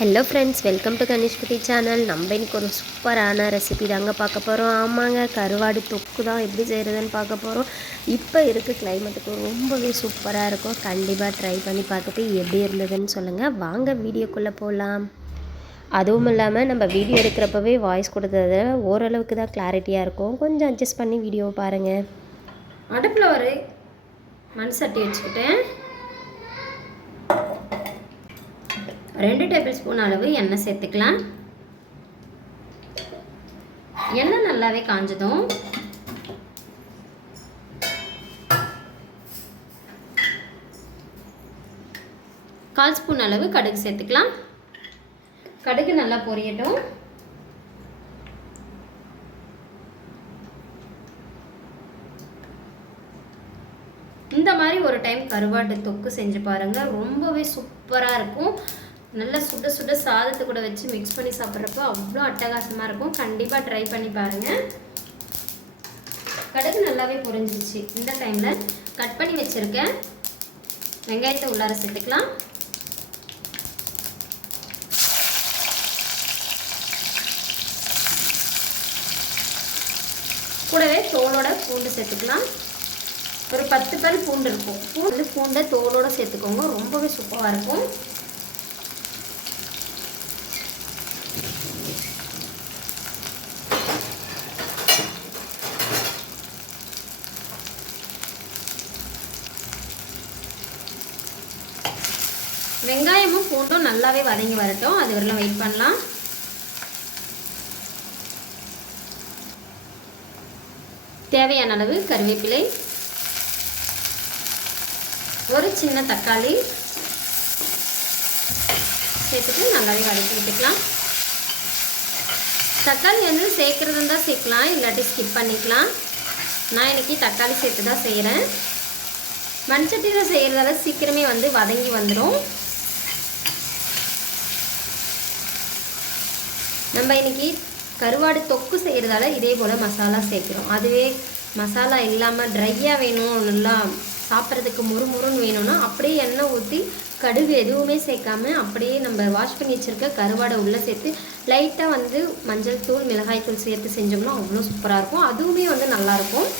Hello friends welcome to Ganeshkutti channel நம்ம இன்றைக்கி ஒரு சூப்பரான ரெசிபி தாங்க பார்க்க போகிறோம் ஆமாங்க கருவாடு தொக்கு தான் எப்படி செய்கிறதுன்னு பார்க்க போகிறோம் இப்போ இருக்க கிளைமேட்டுக்கு ரொம்பவே சூப்பராக இருக்கும். கண்டிப்பாக ட்ரை பண்ணி பார்த்துட்டு எப்படி இருந்ததுன்னு சொல்லுங்கள் வாங்க வீடியோக்குள்ளே போகலாம் அதுவும் இல்லாமல் நம்ம வீடியோ எடுக்கிறப்பவே வாய்ஸ் கொடுத்தது ஓரளவுக்கு தான் கிளாரிட்டியாக இருக்கும். கொஞ்சம் அட்ஜஸ்ட் பண்ணி வீடியோவை பாருங்கள் அடுப்பில் ஒரு மண் சட்டி வச்சுக்கிட்டேன். ரெண்டு டேபிள் ஸ்பூன் அளவு எண்ணெய் சேர்த்துக்கலாம். எண்ணெய் நல்லாவே காஞ்சதும். கால் ஸ்பூன் அளவு கடுகு சேர்த்துக்கலாம். கடுகு நல்லா பொரியட்டும். இந்த மாதிரி ஒரு டைம் கருவாட்டு தொக்கு செஞ்சு பாருங்கள் ரொம்பவே சூப்பராக இருக்கும். நல்லா சுட சுட சாதத்தை கூட வச்சு மிக்ஸ் பண்ணி சாப்பிட்றப்போ அவ்வளோ அட்டகாசமாக இருக்கும். கண்டிப்பாக ட்ரை பண்ணி பாருங்கள் கடுகு நல்லாவே பொரிஞ்சிருச்சு. இந்த டைமில் கட் பண்ணி வச்சுருக்கேன் வெங்காயத்தை உள்ளார சேர்த்துக்கலாம். கூடவே தோலோட பூண்டு சேர்த்துக்கலாம். ஒரு பத்து பல் பூண்டு இருக்கும். பூண்டு பூண்டை தோலோடு சேர்த்துக்கோங்க. ரொம்பவே சூப்பராக இருக்கும். வெங்காயமும் பூண்டும் நல்லாவே வதங்கி வரட்டும். அது வரலாம் வெயிட் பண்ணலாம். தேவையான அளவு கருவேப்பிலை ஒரு சின்ன தக்காளி சேர்த்துட்டு நல்லாவே வதக்கி விட்டுக்கலாம். தக்காளி வந்து சேர்க்குறது தான் சேர்க்கலாம் இல்லாட்டி ஸ்கிப் பண்ணிக்கலாம். நான் இன்றைக்கி தக்காளி சேர்த்து தான் செய்கிறேன் மண்சட்டியில் செய்கிறதால சீக்கிரமே வந்து வதங்கி வந்துடும் நம்ம இன்றைக்கி கருவாடு தொக்கு செய்கிறதால இதே போல் மசாலா சேர்க்குறோம். அதுவே மசாலா இல்லாமல் ட்ரையாக வேணும் நல்லா சாப்பிட்றதுக்கு முறுமுறுன்னு வேணும்னா அப்படியே எண்ணெய் ஊற்றி கடுகு எதுவுமே சேர்க்காம அப்படியே நம்ம வாஷ் பண்ணி வச்சுருக்க கருவாடை உள்ளே சேர்த்து லைட்டாக வந்து மஞ்சள் தூள் மிளகாய் தூள் சேர்த்து செஞ்சோம்னா அவ்வளோ சூப்பராக இருக்கும். அதுவுமே வந்து நல்லாயிருக்கும்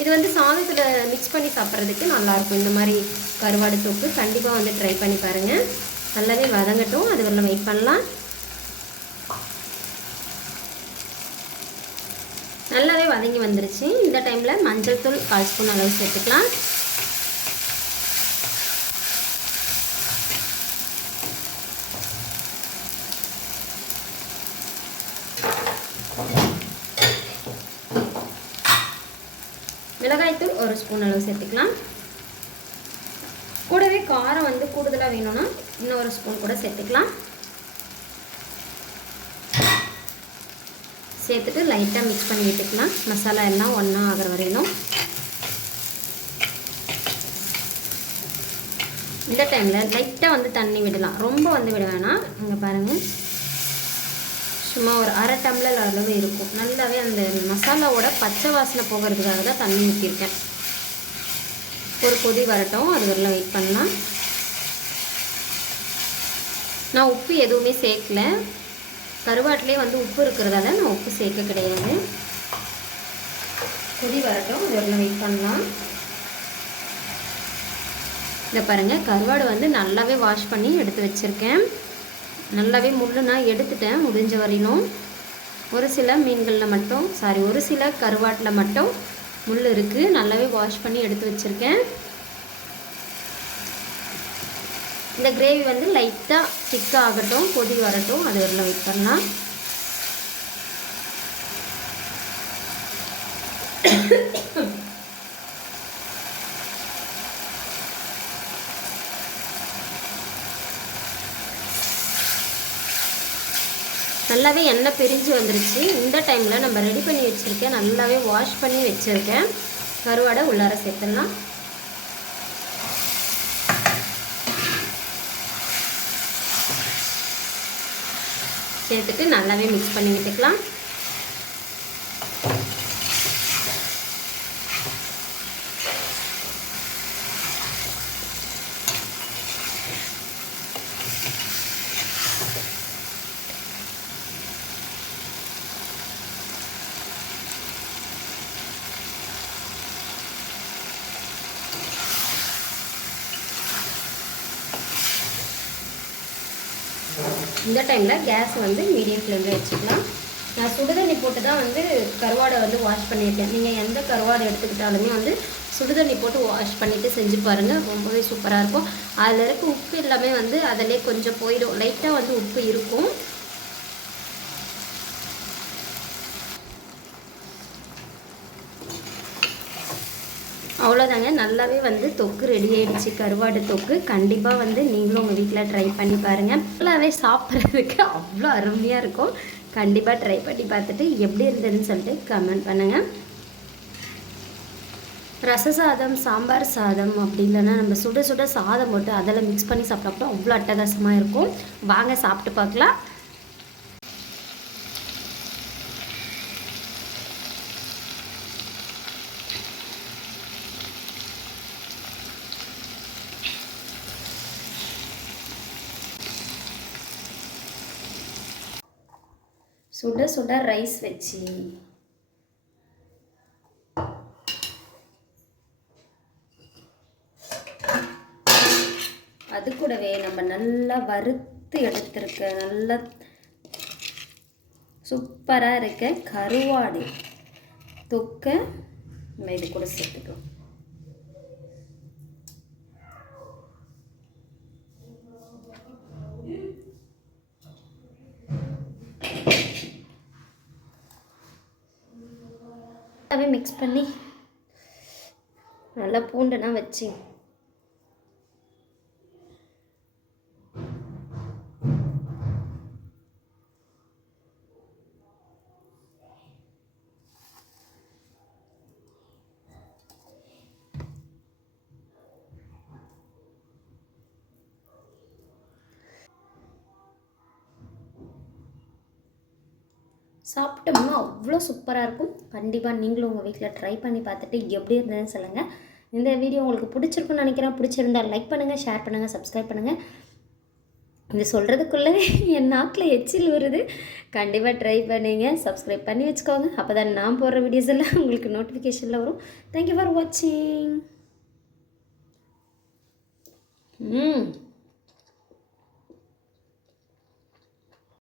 இது வந்து சாதத்தில் மிக்ஸ் பண்ணி சாப்பிட்றதுக்கு நல்லாயிருக்கும் இந்த மாதிரி கருவாடு தொக்கு கண்டிப்பாக வந்து ட்ரை பண்ணி பாருங்கள் நல்லாவே வதங்கட்டும். அது வரலாம் வெயிட் பண்ணலாம். நல்லாவே வதங்கி வந்துருச்சு. இந்த டைமில் மஞ்சள் தூள் கால் ஸ்பூன் அளவு சேர்த்துக்கலாம். மிளகாய்த்தூள் ஒரு ஸ்பூன் அளவு சேர்த்துக்கலாம். கூடவே காரம் வந்து கூடுதலாக வேணும்னா இன்னும் ஒரு ஸ்பூன் கூட சேர்த்துக்கலாம். சேர்த்துட்டு லைட்டாக மிக்ஸ் பண்ணி விட்டுக்கலாம். மசாலா எல்லாம் ஒன்றா ஆகிற வரையிலும். இந்த டைமில் லைட்டாக வந்து தண்ணி விடலாம். ரொம்ப வந்து விட வேணாம். இங்கே பாருங்கள் சும்மா ஒரு அரை டம்ளர் அளவு இருக்கும். நல்லாவே அந்த மசாலாவோட பச்சை வாசனை போகிறதுக்காக தான் தண்ணி ஊற்றிருக்கேன் ஒரு கொதி வரட்டும். அது வரலாம் வெயிட் பண்ணலாம். நான் உப்பு எதுவுமே சேர்க்கல. கருவாட்டிலே வந்து உப்பு இருக்கிறதால நான் உப்பு சேர்க்க கிடையாது. கொதி வரட்டும். அது வெயிட் பண்ணலாம். இதை பாருங்கள் கருவாடு வந்து நல்லாவே வாஷ் பண்ணி எடுத்து வச்சுருக்கேன். நல்லாவே முள்ளு நான் எடுத்துட்டேன் முடிஞ்ச வரையிலும். ஒரு சில மீன்களில் மட்டும் சாரி ஒரு சில கருவாட்டில் மட்டும் முள் இருக்குது நல்லாவே வாஷ் பண்ணி எடுத்து வச்சுருக்கேன். இந்த கிரேவி வந்து லைட்டாக திக்காக ஆகட்டும் கொதி வரட்டும். அது வரலாம் வெயிட் பண்ணலாம். நல்லாவே எண்ணெய் பிரிஞ்சு வந்துருச்சு. இந்த டைமில் நம்ம ரெடி பண்ணி வச்சுருக்கேன். நல்லாவே வாஷ் பண்ணி வச்சுருக்கேன். கருவாடை உள்ளார சேர்த்துடலாம். சேர்த்துட்டு நல்லாவே மிக்ஸ் பண்ணி விட்டுக்கலாம் இந்த டைமில் கேஸ் வந்து மீடியம் ஃப்ளேமில் வச்சுக்கலாம். நான் சுடுதண்ணி போட்டு தான் வந்து கருவாடை வந்து வாஷ் பண்ணியிருக்கேன். நீங்கள் எந்த கருவாடை எடுத்துக்கிட்டாலுமே வந்து சுடுதண்ணி போட்டு வாஷ் பண்ணிவிட்டு செஞ்சு பாருங்கள் ரொம்பவே சூப்பராக இருக்கும். அதில் இருக்க உப்பு எல்லாமே வந்து அதிலே கொஞ்சம் போயிடும். லைட்டாக வந்து உப்பு இருக்கும். அவ்வளோதாங்க நல்லாவே வந்து தொக்கு ரெடி ஆயிடுச்சு. கருவாடு தொக்கு. கண்டிப்பாக வந்து நீங்களும் உங்கள் வீட்டில் ட்ரை பண்ணி பாருங்கள் நல்லாவே சாப்பிட்றதுக்கு அவ்வளோ அருமையாக இருக்கும். கண்டிப்பாக ட்ரை பண்ணி பார்த்துட்டு எப்படி இருந்ததுன்னு சொல்லிட்டு கமெண்ட் பண்ணுங்கள் ரச சாதம் சாம்பார் சாதம் அப்படி இல்லைன்னா நம்ம சுட சுட சாதம் போட்டு அதில் மிக்ஸ் பண்ணி சாப்பிட்டா அவ்வளோ அட்டகாசமாக இருக்கும். வாங்க சாப்பிட்டு பார்க்கலாம். சுட சுட ரைஸ் வச்சு. அது கூடவே நம்ம நல்லா வறுத்து எடுத்திருக்க நல்லா சூப்பராக இருக்க கருவாடு தொக்க நம்ம இது கூட சேர்த்துக்கலாம். அப்படியே மிக்ஸ் பண்ணி நல்லா பூண்டெல்லாம் வச்சு சாப்பிட்டோம்னா அவ்வளோ சூப்பராக இருக்கும். கண்டிப்பாக நீங்களும் உங்கள் வீட்டில் ட்ரை பண்ணி பார்த்துட்டு எப்படி இருந்ததுன்னு சொல்லுங்கள் இந்த வீடியோ உங்களுக்கு பிடிச்சிருக்குன்னு நினைக்கிறேன். பிடிச்சிருந்தா லைக் பண்ணுங்கள் ஷேர் பண்ணுங்கள் சப்ஸ்கிரைப் பண்ணுங்கள் இது சொல்கிறதுக்குள்ளே என் நாக்கில் எச்சில் வருது. கண்டிப்பாக ட்ரை பண்ணுங்கள் சப்ஸ்கிரைப் பண்ணி வச்சுக்கோங்க. அப்போ தான் நான் போடுற வீடியோஸ் எல்லாம் உங்களுக்கு நோட்டிஃபிகேஷனில் வரும். தேங்க்யூ ஃபார் வாட்சிங் ம்.